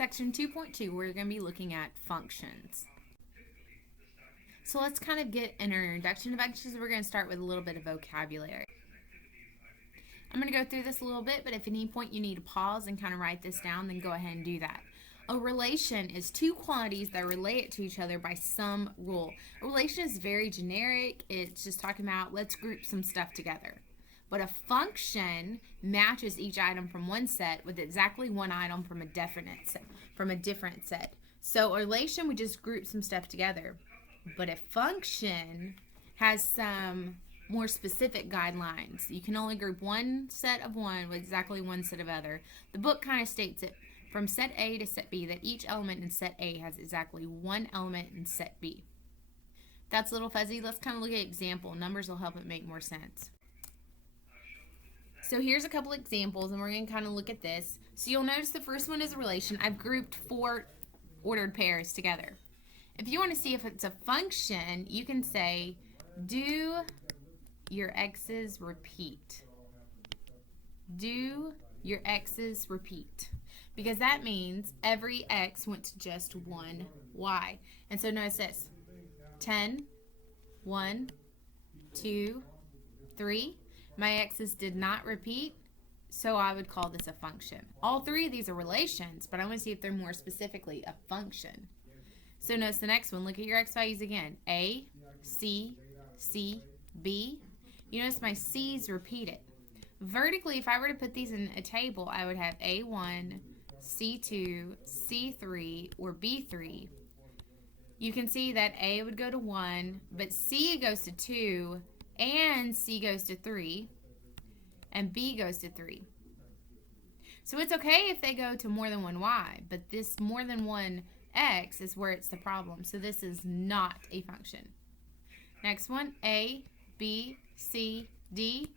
Section 2.2, we're going to be looking at functions. So let's kind of get an introduction to functions. We're going to start with a little bit of vocabulary. I'm going to go through this a little bit, but if at any point you need to pause and kind of write this down, then go ahead and do that. A relation is two quantities that relate to each other by some rule. A relation is very generic. It's just talking about let's group some stuff together. But a function matches each item from one set with exactly one item from a different set. So a relation would just group some stuff together. But a function has some more specific guidelines. You can only group one set of one with exactly one set of other. The book kind of states it from set A to set B that each element in set A has exactly one element in set B. That's a little fuzzy. Let's kind of look at an example. Numbers will help it make more sense. So here's a couple examples, and we're going to kind of look at this. So you'll notice the first one is a relation. I've grouped 4 ordered pairs together. If you want to see if it's a function, you can say, do your x's repeat? Do your x's repeat? Because that means every x went to just one y. And so notice this. 10, 1, 2, 3. My x's did not repeat, so I would call this a function. All 3 of these are relations, but I want to see if they're more specifically a function. So notice the next one. Look at your x values again. A, C, C, B. You notice my c's repeated. Vertically, if I were to put these in a table, I would have A1, C2, C3, or B3. You can see that A would go to 1, but C goes to 2, and C goes to 3, and B goes to 3. So it's okay if they go to more than one y, but this more than one x is where it's the problem. So this is not a function. Next one, A, B, C, D.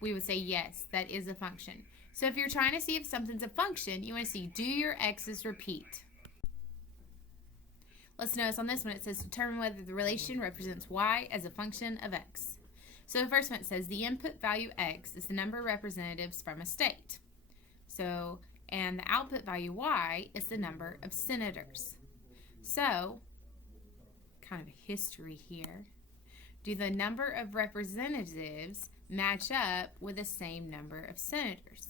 We would say yes, that is a function. So if you're trying to see if something's a function, you want to see do your x's repeat. Let's notice on this one it says determine whether the relation represents y as a function of x. So the first one it says the input value x is the number of representatives from a state. So, and the output value y is the number of senators. So, kind of a history here. Do the number of representatives match up with the same number of senators?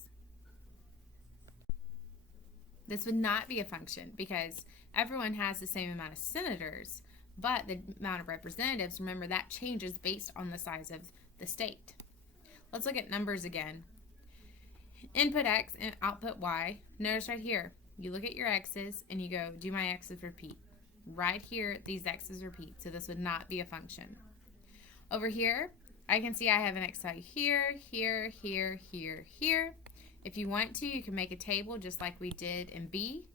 This would not be a function because everyone has the same amount of senators, but the amount of representatives, remember, that changes based on the size of the state. Let's look at numbers again. Input x and output y. Notice right here, you look at your x's and you go, do my x's repeat? Right here, these x's repeat, so this would not be a function. Over here, I can see I have an x value here, here, here, here, here. If you want to, you can make a table just like we did in B,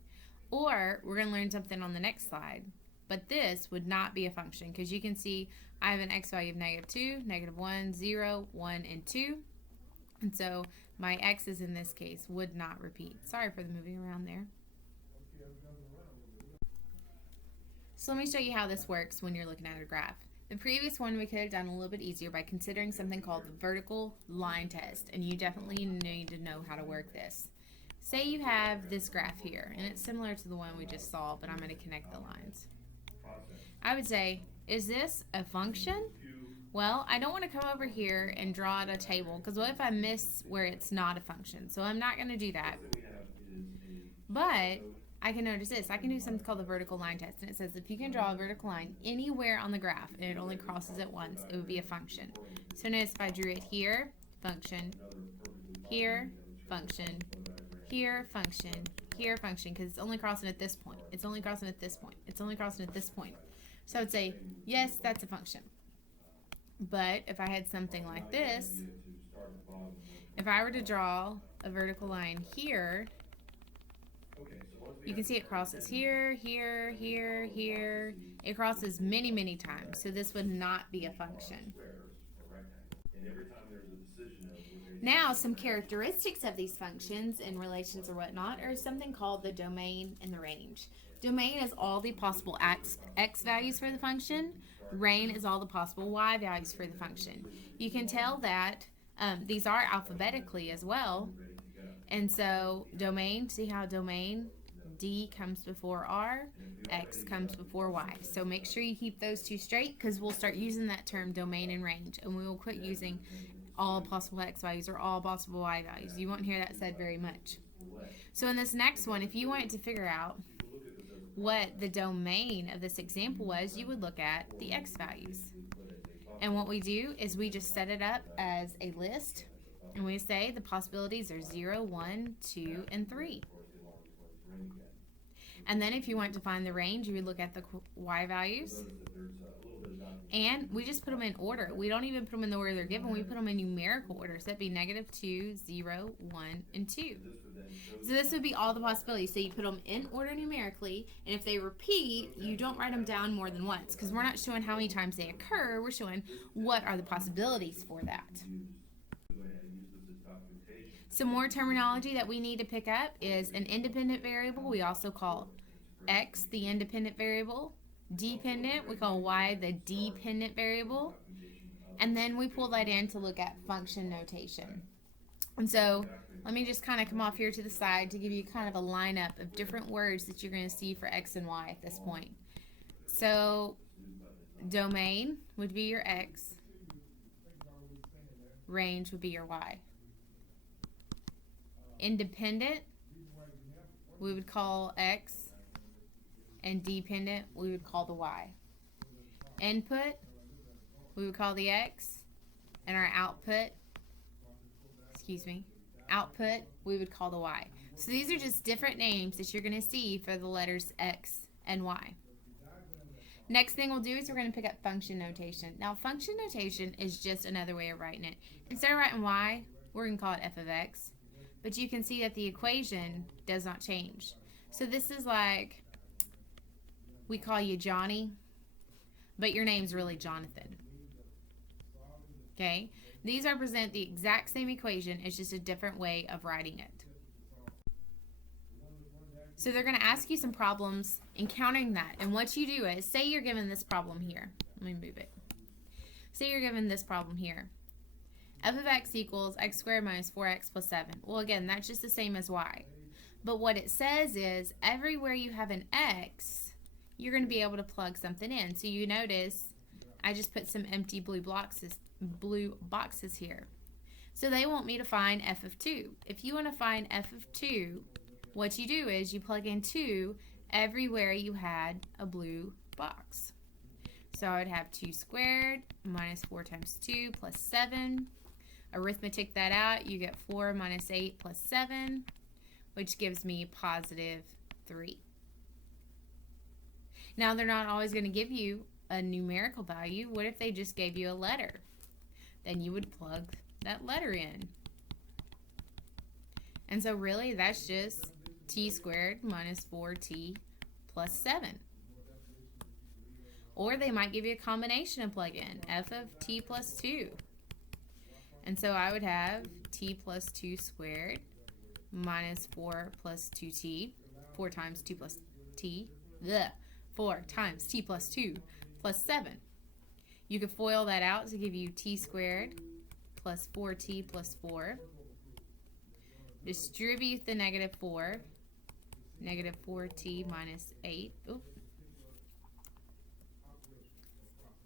or we're going to learn something on the next slide. But this would not be a function because you can see I have an x value of -2, -1, 0, 1, and 2. And so my x's in this case would not repeat. Sorry for the moving around there. So let me show you how this works when you're looking at a graph. The previous one we could have done a little bit easier by considering something called the vertical line test, and you definitely need to know how to work this. Say you have this graph here, and it's similar to the one we just saw, but I'm going to connect the lines. I would say, is this a function? Well, I don't want to come over here and draw out a table, because what if I miss where it's not a function? So I'm not going to do that. But I can notice this. I can do something called the vertical line test, and it says if you can draw a vertical line anywhere on the graph and it only crosses it once, it would be a function. So notice if I drew it here, function, here, function, here, function, here, function, because it's only crossing at this point. It's only crossing at this point. It's only crossing at this point. So I would say, yes, that's a function. But if I had something like this, if I were to draw a vertical line here, you can see it crosses here, here, here, here. It crosses many, many times. So this would not be a function. Now, some characteristics of these functions and relations or whatnot are something called the domain and the range. Domain is all the possible x values for the function. Range is all the possible y values for the function. You can tell that these are alphabetically as well. And so domain, see how domain D comes before R, X comes before Y. So make sure you keep those two straight, because we'll start using that term domain and range, and we will quit using all possible X values or all possible Y values. You won't hear that said very much. So in this next one, if you wanted to figure out what the domain of this example was, you would look at the X values. And what we do is we just set it up as a list, and we say the possibilities are 0, 1, 2, and 3. And then if you want to find the range, you would look at the Y values. And we just put them in order. We don't even put them in the order they're given. We put them in numerical order. So that'd be -2, 0, 1, and 2. So this would be all the possibilities. So you put them in order numerically, and if they repeat, you don't write them down more than once, because we're not showing how many times they occur. We're showing what are the possibilities for that. Some more terminology that we need to pick up is an independent variable. We also call X the independent variable. Dependent, we call Y the dependent variable. And then we pull that in to look at function notation. And so let me just kind of come off here to the side to give you kind of a lineup of different words that you're going to see for X and Y at this point. So domain would be your X. Range would be your Y. Independent, we would call X. And dependent, we would call the Y. Input, we would call the X. And our output, we would call the Y. So these are just different names that you're going to see for the letters X and Y. Next thing we'll do is we're going to pick up function notation. Now, function notation is just another way of writing it. Instead of writing Y, we're going to call it f of X. But you can see that the equation does not change. So this is like, we call you Johnny, but your name's really Jonathan. Okay? These represent the exact same equation. It's just a different way of writing it. So they're going to ask you some problems encountering that. And what you do is, say you're given this problem here. Let me move it. Say you're given this problem here. F of X equals X squared minus 4X plus 7. Well, again, that's just the same as Y. But what it says is, everywhere you have an X, you're going to be able to plug something in. So you notice I just put some empty blue boxes here. So they want me to find f of 2. If you want to find f of 2, what you do is you plug in 2 everywhere you had a blue box. So I would have 2 squared minus 4 times 2 plus 7. Arithmetic that out, you get 4 minus 8 plus 7, which gives me positive 3. Now, they're not always going to give you a numerical value. What if they just gave you a letter? Then you would plug that letter in. And so really, that's just t squared minus 4t plus 7. Or they might give you a combination and plug in f of t plus 2. And so I would have t plus 2 squared minus 4 plus 2t. 4 times 2 plus t. 4 times t plus 2 plus 7. You could FOIL that out to give you t squared plus 4t plus 4. Distribute the negative 4. Negative 4t minus 8. Oop.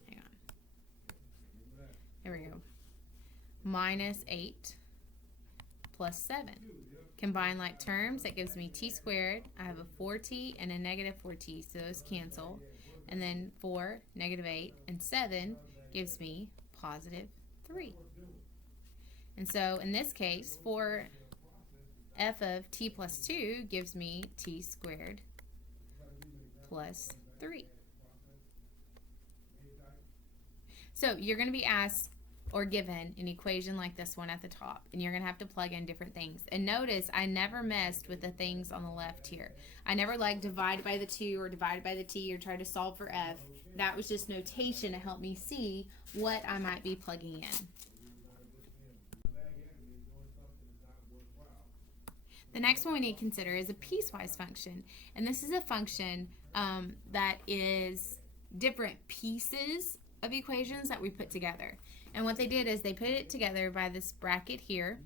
Hang on. There we go. Minus 8 plus 7. Combine like terms, that gives me t squared. I have a 4t and a negative 4t, so those cancel. And then 4, negative 8, and 7 gives me positive 3. And so in this case, for f of t plus 2 gives me t squared plus 3. So you're going to be asked or given an equation like this one at the top, and you're going to have to plug in different things. And notice I never messed with the things on the left here. I never like divided by the 2 or divided by the t or try to solve for f. That was just notation to help me see what I might be plugging in. The next one we need to consider is a piecewise function. And this is a function that is different pieces of equations that we put together. And what they did is they put it together by this bracket here.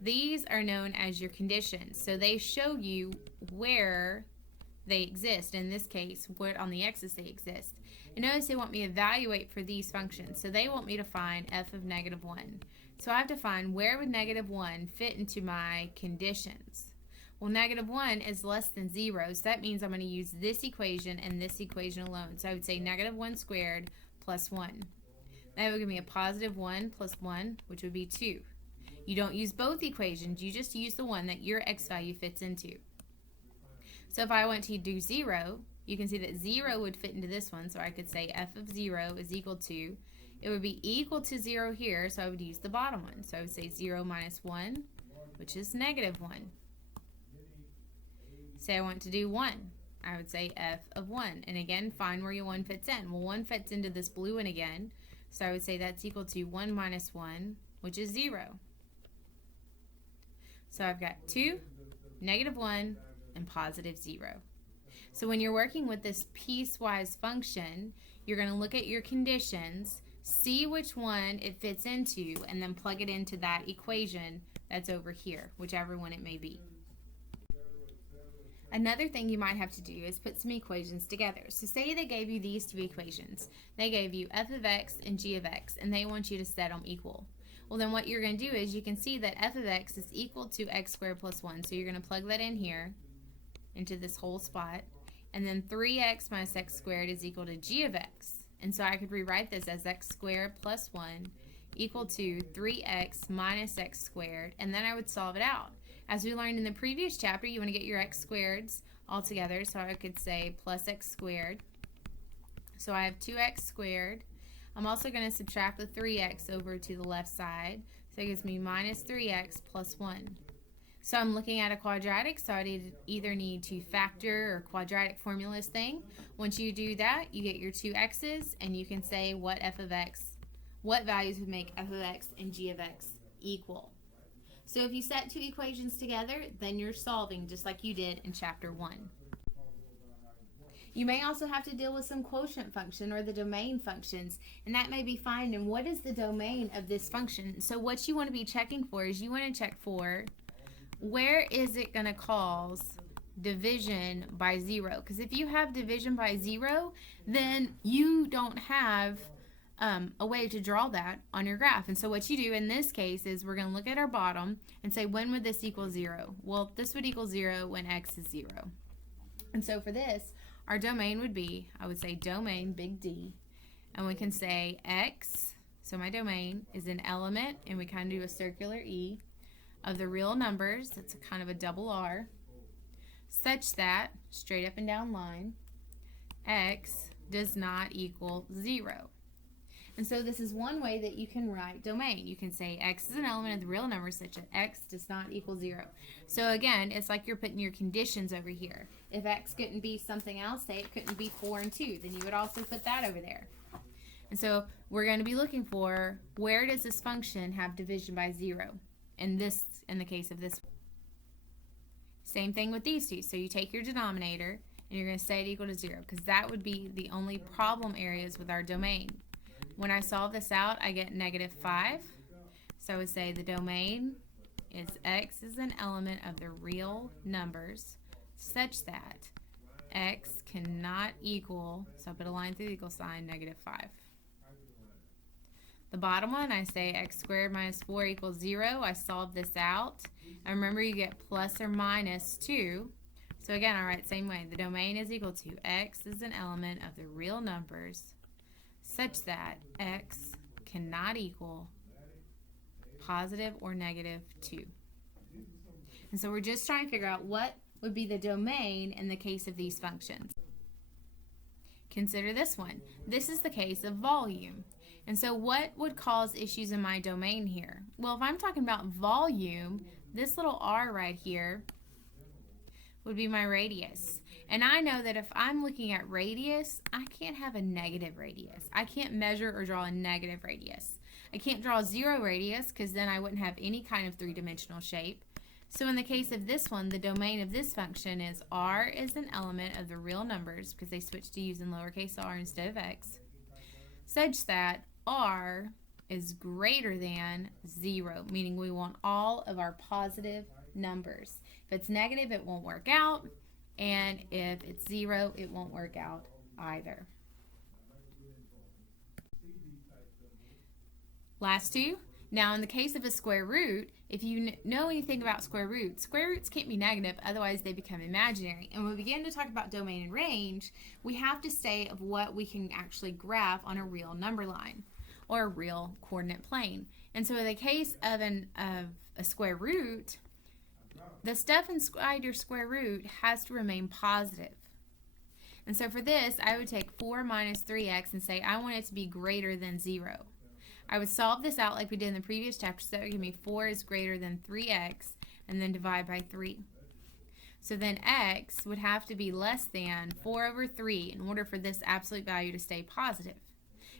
These are known as your conditions. So they show you where they exist. In this case, what on the x's they exist. And notice they want me to evaluate for these functions. So they want me to find f of negative 1. So I have to find where would negative 1 fit into my conditions. Well, negative 1 is less than 0, so that means I'm going to use this equation and this equation alone. So I would say negative 1 squared plus 1. That would give me a positive 1 plus 1, which would be 2. You don't use both equations, you just use the one that your x value fits into. So if I went to do 0, you can see that 0 would fit into this one, so I could say f of 0 is equal to, it would be equal to 0 here, so I would use the bottom one. So I would say 0 minus 1, which is negative 1. Say I want to do 1. I would say f of 1. And again, find where your 1 fits in. Well, 1 fits into this blue one again, so I would say that's equal to 1 minus 1, which is 0. So I've got 2, negative 1, and positive 0. So when you're working with this piecewise function, you're going to look at your conditions, see which one it fits into, and then plug it into that equation that's over here, whichever one it may be. Another thing you might have to do is put some equations together. So say they gave you these two equations. They gave you f of x and g of x, and they want you to set them equal. Well, then what you're going to do is you can see that f of x is equal to x squared plus 1. So you're going to plug that in here into this whole spot. And then 3x minus x squared is equal to g of x. And so I could rewrite this as x squared plus 1 equal to 3x minus x squared. And then I would solve it out. As we learned in the previous chapter, you want to get your x squareds all together. So I could say plus x squared. So I have 2x squared. I'm also going to subtract the 3x over to the left side. So it gives me minus 3x plus 1. So I'm looking at a quadratic, so I either need to factor or quadratic formula this thing. Once you do that, you get your two x's, and you can say what values would make f of x and g of x equal. So if you set two equations together, then you're solving just like you did in chapter 1. You may also have to deal with some quotient function or the domain functions, and that may be finding what is the domain of this function. So what you want to be checking for is you want to check for where is it going to cause division by 0? Because if you have division by 0, then you don't have a way to draw that on your graph. And so what you do in this case is we're going to look at our bottom and say, when would this equal 0? Well, this would equal 0 when x is 0. And so for this, our domain would be, I would say domain, big D, and we can say x, so my domain is an element, and we kind of do a circular E, of the real numbers, that's a kind of a double R, such that, straight up and down line, x does not equal 0. And so this is one way that you can write domain. You can say x is an element of the real numbers such that x does not equal 0. So again, it's like you're putting your conditions over here. If x couldn't be something else, say it couldn't be 4 and 2, then you would also put that over there. And so we're going to be looking for where does this function have division by 0? In the case of this. Same thing with these two. So you take your denominator and you're going to set it equal to 0 because that would be the only problem areas with our domain. When I solve this out, I get negative 5. So I would say the domain is x is an element of the real numbers such that x cannot equal, so I put a line through the equal sign, negative 5. The bottom one, I say x squared minus 4 equals 0. I solve this out. And remember, you get plus or minus 2. So again, I write the same way. The domain is equal to x is an element of the real numbers such that x cannot equal positive or negative 2. And so we're just trying to figure out what would be the domain in the case of these functions. Consider this one. This is the case of volume. And so what would cause issues in my domain here? Well, if I'm talking about volume, this little r right here would be my radius. And I know that if I'm looking at radius, I can't have a negative radius. I can't measure or draw a negative radius. I can't draw 0 radius because then I wouldn't have any kind of three-dimensional shape. So in the case of this one, the domain of this function is r is an element of the real numbers because they switched to using lowercase r instead of x, such that r is greater than 0, meaning we want all of our positive numbers. If it's negative, it won't work out, and if it's 0, it won't work out either. Last two. Now, in the case of a square root, if you know anything about square roots can't be negative, otherwise they become imaginary. And when we begin to talk about domain and range, we have to stay of what we can actually graph on a real number line or a real coordinate plane. And so in the case of a square root, the stuff inside your square root has to remain positive. And so for this, I would take 4 minus 3x and say I want it to be greater than 0. I would solve this out like we did in the previous chapter, so that would give me 4 is greater than 3x, and then divide by 3. So then x would have to be less than 4 over 3 in order for this absolute value to stay positive.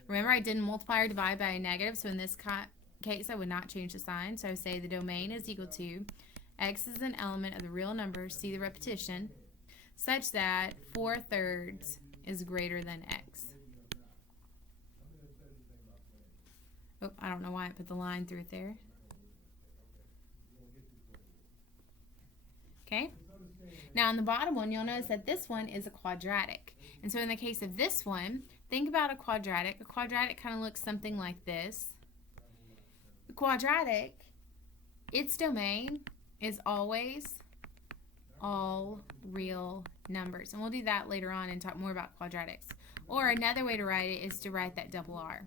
Remember, I didn't multiply or divide by a negative, so in this case, I would not change the sign. So I would say the domain is equal to x is an element of the real number, see the repetition, such that 4/3 is greater than x. Oh, I don't know why I put the line through it there. Okay. Now, on the bottom one, you'll notice that this one is a quadratic. And so in the case of this one, think about a quadratic. A quadratic kind of looks something like this. The quadratic, its domain is always all real numbers. And we'll do that later on and talk more about quadratics. Or another way to write it is to write that double R.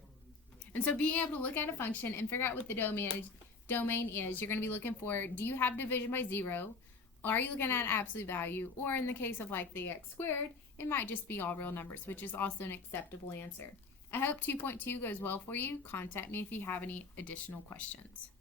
And so being able to look at a function and figure out what the domain is, you're going to be looking for, do you have division by 0? Are you looking at absolute value? Or in the case of like the x squared, it might just be all real numbers, which is also an acceptable answer. I hope 2.2 goes well for you. Contact me if you have any additional questions.